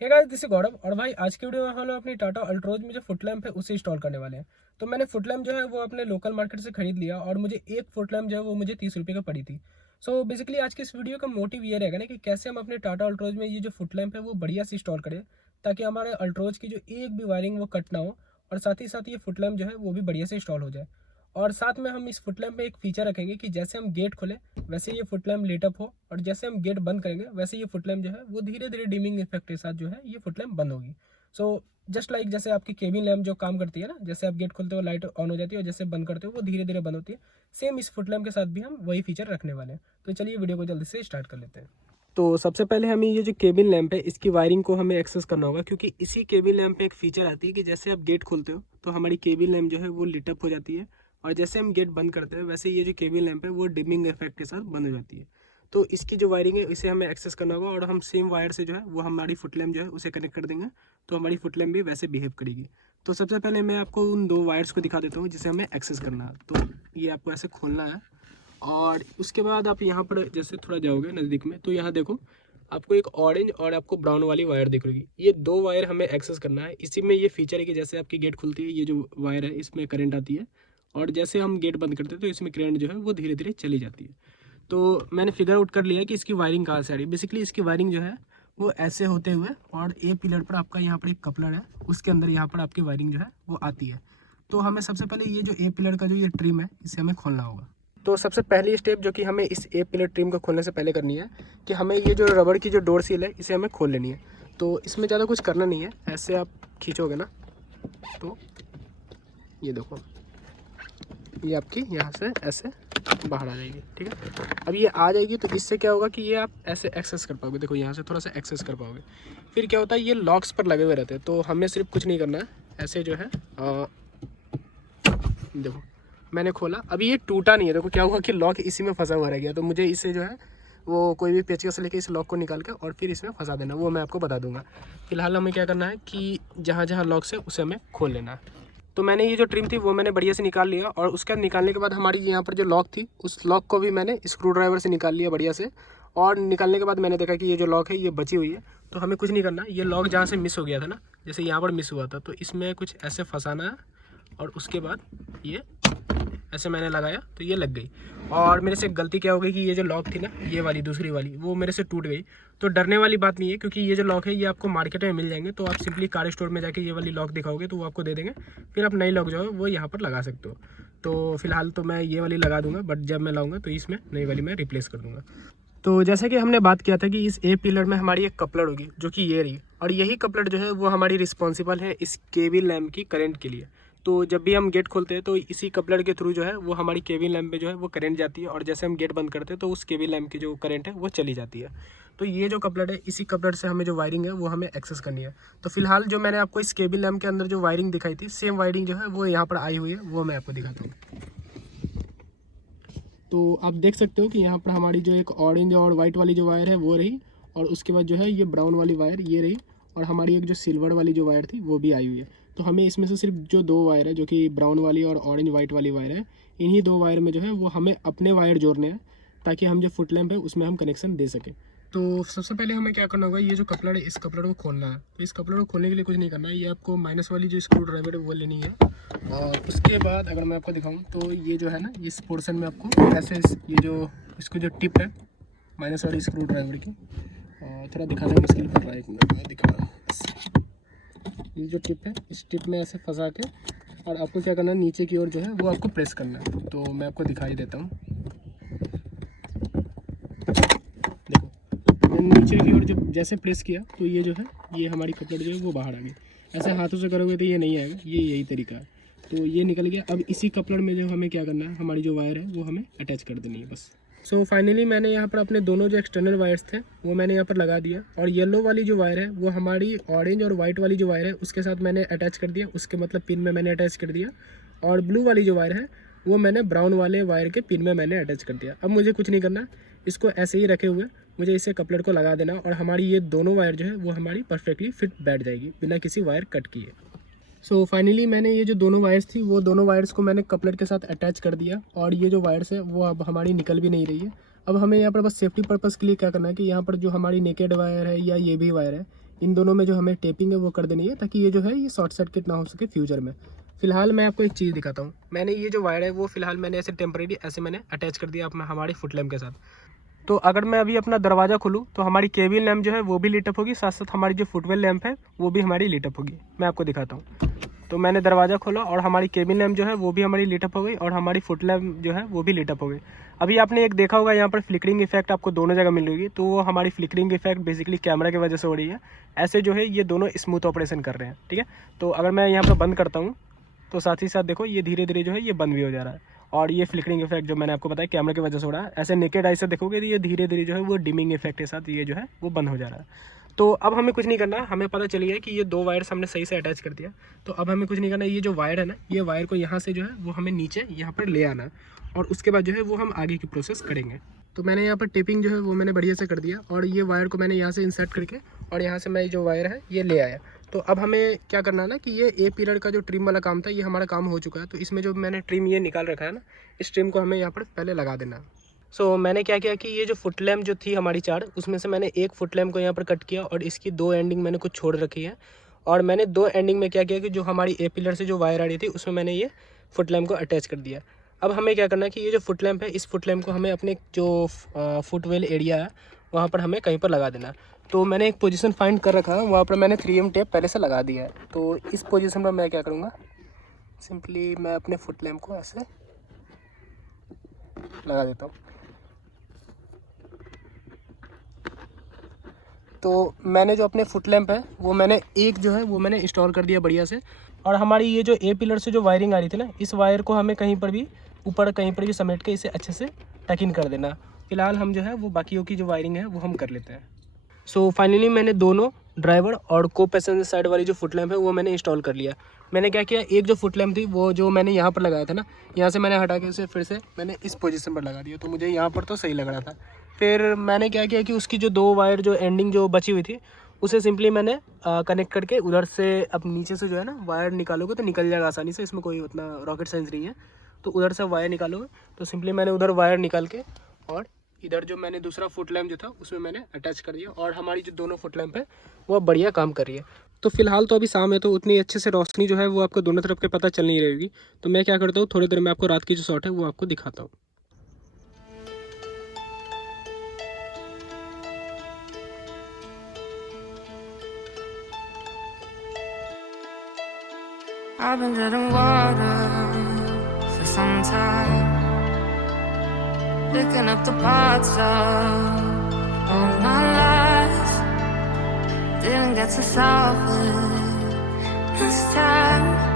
Hey guys, this is गौरव। और भाई आज की वीडियो में हम लोग अपनी टाटा अल्ट्रोज में जो फुट लैम्प है उसे इंस्टॉल करने वाले हैं। तो मैंने फुट लैम्प जो है वो अपने लोकल मार्केट से खरीद लिया और मुझे एक फुट लैम्प जो है वो मुझे 30 रुपये का पड़ी थी। सो बेसिकली आज की इस वीडियो का मोटिव ये रहेगा ना कि कैसे हम अपने टाटा अल्ट्रोज में ये जो फुट लैम्प है वो बढ़िया से इंस्टॉल करें, ताकि हमारे अल्ट्रोज की जो एक भी वायरिंग वो कट ना हो, और साथ ही साथ ये फुट लैम्प जो है वो भी बढ़िया से इंस्टॉल हो जाए। और साथ में हम इस फुट लैम्प में एक फीचर रखेंगे कि जैसे हम गेट खोलें वैसे ये फुट लैम्प लीटअप हो, और जैसे हम गेट बंद करेंगे वैसे ये फुट लैम्प जो है वो धीरे धीरे डिमिंग इफेक्ट के साथ जो है ये फुट लैम्प बंद होगी। सो जस्ट लाइक जैसे आपकी केबिन लैम्प जो काम करती है ना, जैसे आप गेट खोलते हो लाइट ऑन हो जाती है और जैसे बंद करते हो वो धीरे धीरे बंद होती है, सेम इस फुट लैम्प के साथ भी हम वही फीचर रखने वाले हैं। तो चलिए वीडियो को जल्दी से स्टार्ट कर लेते हैं। तो सबसे पहले हमें ये जो केबिन लैंप है इसकी वायरिंग को हमें एक्सेस करना होगा, क्योंकि इसी केबिन लैंप में एक फीचर आती है कि जैसे आप गेट खोलते हो तो हमारी केबिन लैंप जो है वो लिटअप हो जाती है, और जैसे हम गेट बंद करते हैं वैसे ये जो केबिन लैंप है वो डिमिंग इफेक्ट के साथ बंद हो जाती है। तो इसकी जो वायरिंग है इसे हमें एक्सेस करना होगा, और हम सेम वायर से जो है वो हमारी फुट लैंप जो है उसे कनेक्ट कर देंगे, तो हमारी फुट लैंप भी वैसे बिहेव करेगी। तो सबसे पहले मैं आपको उन दो वायर्स को दिखा देता हूँ जिसे हमें एक्सेस करना है। तो ये आपको ऐसे खोलना है, और उसके बाद आप यहाँ पर जैसे थोड़ा जाओगे नज़दीक में तो यहाँ देखो आपको एक ऑरेंज और आपको ब्राउन वाली वायर दिख रही है। ये दो वायर हमें एक्सेस करना है। इसी में ये फीचर है कि जैसे आपकी गेट खुलती है ये जो वायर है इसमें करंट आती है, और जैसे हम गेट बंद करते हैं तो इसमें करंट जो है वो धीरे धीरे चली जाती है। तो मैंने फिगर आउट कर लिया कि इसकी वायरिंग कहाँ से आ रही है। बेसिकली इसकी वायरिंग जो है वो ऐसे होते हुए, और ए पिलर पर आपका यहाँ पर एक कपलर है, उसके अंदर यहाँ पर आपकी वायरिंग जो है वो आती है। तो हमें सबसे पहले ये जो ए पिलर का जो ये ट्रिम है इसे हमें खोलना होगा। तो सबसे पहली स्टेप जो कि हमें इस ए पिलर ट्रिम को खोलने से पहले करनी है कि हमें ये जो रबड़ की जो डोर सील है इसे हमें खोल लेनी है। तो इसमें ज़्यादा कुछ करना नहीं है, ऐसे आप खींचोगे ना तो ये देखो ये आपकी यहाँ से ऐसे बाहर आ जाएगी। ठीक है, अब ये आ जाएगी तो इससे क्या होगा कि ये आप ऐसे एक्सेस कर पाओगे। देखो यहाँ से थोड़ा सा एक्सेस कर पाओगे। फिर क्या होता है, ये लॉक्स पर लगे हुए रहते हैं, तो हमें सिर्फ कुछ नहीं करना है, ऐसे जो है देखो मैंने खोला, अभी ये टूटा नहीं है। देखो क्या हुआ कि लॉक इसी में फंसा हुआ रह गया, तो मुझे इससे जो है वो कोई भी पेचकस लेके इस लॉक को निकाल के और फिर इसमें फंसा देना, वो मैं आपको बता दूंगा। फिलहाल हमें क्या करना है कि जहाँ जहाँ लॉक से उसे हमें खोल लेना है। तो मैंने ये जो ट्रिम थी वो मैंने बढ़िया से निकाल लिया, और उसके बाद निकालने के बाद हमारी यहाँ पर जो लॉक थी उस लॉक को भी मैंने स्क्रू ड्राइवर से निकाल लिया बढ़िया से। और निकालने के बाद मैंने देखा कि ये जो लॉक है ये बची हुई है, तो हमें कुछ नहीं करना। ये लॉक जहाँ से मिस हो गया था ना, जैसे यहाँ पर मिस हुआ था, तो इसमें कुछ ऐसे फंसाना है, और उसके बाद ये ऐसे मैंने लगाया तो ये लग गई। और मेरे से गलती क्या हो गई कि ये जो लॉक थी ना, ये वाली दूसरी वाली, वो मेरे से टूट गई। तो डरने वाली बात नहीं है, क्योंकि ये जो लॉक है ये आपको मार्केट में मिल जाएंगे। तो आप सिंपली कार स्टोर में जाके ये वाली लॉक दिखाओगे तो वो आपको दे देंगे, फिर आप नई लॉक जो है वो यहाँ पर लगा सकते हो। तो फिलहाल तो मैं ये वाली लगा दूंगा, बट जब मैं लाऊंगा तो इसमें नई वाली मैं रिप्लेस कर दूंगा। तो जैसे कि हमने बात किया था कि इस ए पिलर में हमारी एक कपलर होगी जो कि ये रही, और यही कपलर जो है वो हमारी रिस्पॉन्सिबल है इस केबिन लैम्प की करंट के लिए। तो जब भी हम गेट खोलते हैं तो इसी कपलर के थ्रू जो है वो हमारी केबिन लैम्प में जो है वो करंट जाती है, और जैसे हम गेट बंद करते हैं तो उस केबिन लैम्प की जो करंट है वो चली जाती है। तो ये जो कपलर है इसी कपलर से हमें जो वायरिंग है वो हमें एक्सेस करनी है। तो फिलहाल जो मैंने आपको इस केबिन लैम्प के अंदर जो वायरिंग दिखाई थी, सेम वायरिंग जो है वो यहाँ पर आई हुई है, वो मैं आपको दिखाता हूँ। तो आप देख सकते हो कि यहाँ पर हमारी जो एक ऑरेंज और वाइट वाली जो वायर है वो रही, और उसके बाद जो है ये ब्राउन वाली वायर ये रही, और हमारी एक जो सिल्वर वाली जो वायर थी वो भी आई हुई है। तो हमें इसमें से सिर्फ जो दो वायर है जो कि ब्राउन वाली और ऑरेंज वाइट वाली वायर है, इन्हीं दो वायर में जो है वो हमें अपने वायर जोड़ने हैं, ताकि हम जो फुट लैम्प है उसमें हम कनेक्शन दे सकें। तो सबसे पहले हमें क्या करना होगा, ये जो कपलर है इस कपलर को खोलना है। तो इस कपलर को खोलने के लिए कुछ नहीं करना है, ये आपको माइनस वाली जो स्क्रू ड्राइवर है वो लेनी है। और उसके बाद अगर मैं आपको दिखाऊं तो ये जो है ना, इस पोर्शन में आपको ऐसे ये जो इसको जो टिप है माइनस वाली स्क्रू ड्राइवर की, थोड़ा दिखाने में मुश्किल पड़ रहा है, एक मिनट में दिखा रहा हूँ। ये जो टिप है इस टिप में ऐसे फंसा के, और आपको क्या करना है नीचे की ओर जो है वो आपको प्रेस करना है। तो मैं आपको दिखाई देता हूँ, देखो नीचे की ओर जब जैसे प्रेस किया तो ये जो है ये हमारी कपलर जो है वो बाहर आ गई। ऐसे हाथों से करोगे तो ये नहीं आएगा, ये यही तरीका है। तो ये निकल गया। अब इसी कपलर में जो हमें क्या करना है, हमारी जो वायर है वो हमें अटैच कर देनी है बस। सो फाइनली मैंने यहाँ पर अपने दोनों जो एक्सटर्नल वायर्स थे वो मैंने यहाँ पर लगा दिया, और येलो वाली जो वायर है वो हमारी ऑरेंज और वाइट वाली जो वायर है उसके साथ मैंने अटैच कर दिया, उसके मतलब पिन में मैंने अटैच कर दिया। और ब्लू वाली जो वायर है वो मैंने ब्राउन वाले वायर के पिन में मैंने अटैच कर दिया। अब मुझे कुछ नहीं करना, इसको ऐसे ही रखे हुए मुझे इसे कपलर को लगा देना, और हमारी ये दोनों वायर जो है वो हमारी परफेक्टली फिट बैठ जाएगी बिना किसी वायर कट किए। सो फाइनली मैंने ये जो दोनों वायर्स थी वो दोनों वायर्स को मैंने कपलर के साथ अटैच कर दिया, और ये जो वायर्स है वो अब हमारी निकल भी नहीं रही है। अब हमें यहाँ पर बस सेफ्टी पर्पज़ के लिए क्या करना है कि यहाँ पर जो हमारी नेकेड वायर है या ये भी वायर है, इन दोनों में जो हमें टेपिंग है वो कर देनी है, ताकि ये जो है ये शॉर्ट सर्किट ना हो सके फ्यूचर में। फिलहाल मैं आपको एक चीज़ दिखाता हूँ। मैंने ये जो वायर है वो फिलहाल मैंने ऐसे टेम्परेरी ऐसे मैंने अटैच कर दिया अपना हमारी फुट लैम्प के साथ। तो अगर मैं अभी अपना दरवाज़ा खोलूँ तो हमारी केबिन लैम्प जो है वो भी लीटअप होगी, साथ साथ हमारी जो फुटवेल लैम्प है वो भी हमारी लीटअप होगी। मैं आपको दिखाता हूँ। तो मैंने दरवाज़ा खोला और हमारी केबिन लैम्प जो है वो भी हमारी लीटअप हो गई और हमारी फुट लैम्प जो है वो भी लीटअप हो गई। अभी आपने एक देखा होगा यहाँ पर फ्लिकरिंग इफेक्ट आपको दोनों जगह मिल रही है, तो वो हमारी फ्लिकरिंग इफेक्ट बेसिकली कैमरा की वजह से हो रही है। ऐसे जो है ये दोनों स्मूथ ऑपरेशन कर रहे हैं, ठीक है। तो अगर मैं यहाँ पर बंद करता हूँ तो साथ ही साथ देखो ये धीरे धीरे जो है ये बंद भी हो जा रहा है, और ये फ्लिकरिंग इफेक्ट जो मैंने आपको बताया कैमरा की वजह से हो रहा है। ऐसे नेकेड आई से देखोगे तो ये धीरे धीरे जो है वो डिमिंग इफेक्ट के साथ ये जो है वो बंद हो जा रहा है। तो अब हमें कुछ नहीं करना, हमें पता चली है कि ये दो वायर्स हमने सही से अटैच कर दिया। तो अब हमें कुछ नहीं करना, ये जो वायर है ना, ये वायर को यहाँ से जो है वो हमें नीचे यहाँ पर ले आना, और उसके बाद जो है वो हम आगे की प्रोसेस करेंगे। तो मैंने यहाँ पर टेपिंग जो है वो मैंने बढ़िया से कर दिया, और ये वायर को मैंने यहाँ से इंसर्ट करके और यहाँ से मैं जो वायर है ये ले आया। तो अब हमें क्या करना है ना कि ये ए पीरियड का जो ट्रिम वाला काम था ये हमारा काम हो चुका है। तो इसमें जो मैंने ट्रिम ये निकाल रखा है ना, इस ट्रिम को हमें यहाँ पर पहले लगा देना। सो मैंने क्या किया कि ये जो फुट लैम्प जो थी हमारी 4, उसमें से मैंने एक फुट लैम्प को यहाँ पर कट किया और इसकी 2 एंडिंग मैंने कुछ छोड़ रखी है। और मैंने 2 एंडिंग में क्या किया कि जो हमारी ए पिलर से जो वायर आ रही थी उसमें मैंने ये फुट लैम्प को अटैच कर दिया। अब हमें क्या करना है कि ये जो फुट लैम्प है, इस फुट लैम्प को हमें अपने जो फुटवेल एरिया है वहाँ पर हमें कहीं पर लगा देना। तो मैंने एक पोजीशन फाइंड कर रखा है, वहाँ पर मैंने 3M टेप पहले से लगा दिया है। तो इस पोजीशन पर मैं क्या करूँगा, सिंपली मैं अपने फुट लैम्प को ऐसे लगा देता हूँ। तो मैंने जो अपने फुट लैम्प है वो मैंने एक जो है वो मैंने इंस्टॉल कर दिया बढ़िया से। और हमारी ये जो ए पिलर से जो वायरिंग आ रही थी ना, इस वायर को हमें कहीं पर भी ऊपर कहीं पर भी समेट के इसे अच्छे से टक इन कर देना। फिलहाल हम जो है वो बाकियों की जो वायरिंग है वो हम कर लेते हैं। सो फाइनली मैंने दोनों ड्राइवर और को पैसेंजर साइड वाली जो फुट लैम्प है वो मैंने इंस्टॉल कर लिया। मैंने क्या किया, एक जो फुट लैम्प थी वो जो मैंने यहाँ पर लगाया था ना, यहाँ से मैंने हटा के उसे फिर से मैंने इस पोजीशन पर लगा दिया। तो मुझे यहाँ पर तो सही लग रहा था। फिर मैंने क्या किया कि उसकी जो 2 वायर जो एंडिंग जो बची हुई थी उसे सिंपली मैंने कनेक्ट करके उधर से अब नीचे से जो है ना वायर निकालोगे तो निकल जाएगा आसानी से, इसमें कोई उतना रॉकेट साइंस नहीं है। तो उधर से वायर निकालोगे तो सिंपली मैंने उधर वायर निकाल के और इधर जो मैंने दूसरा फुट लैम्प जो था उसमें मैंने अटैच कर दिया, और हमारी जो दोनों फुट लैम्प है वो बढ़िया काम कर रही है। तो फिलहाल तो अभी शाम है तो उतनी अच्छे से रोशनी जो है वो आपको दोनों तरफ के पता चल नहीं रहेगी। तो मैं क्या करता हूँ, थोड़ी देर में आपको रात की जो शॉट है वो आपको दिखाता हूँ। I've been treading water for some time, picking up the parts of all my lies. Didn't get to solve it this time.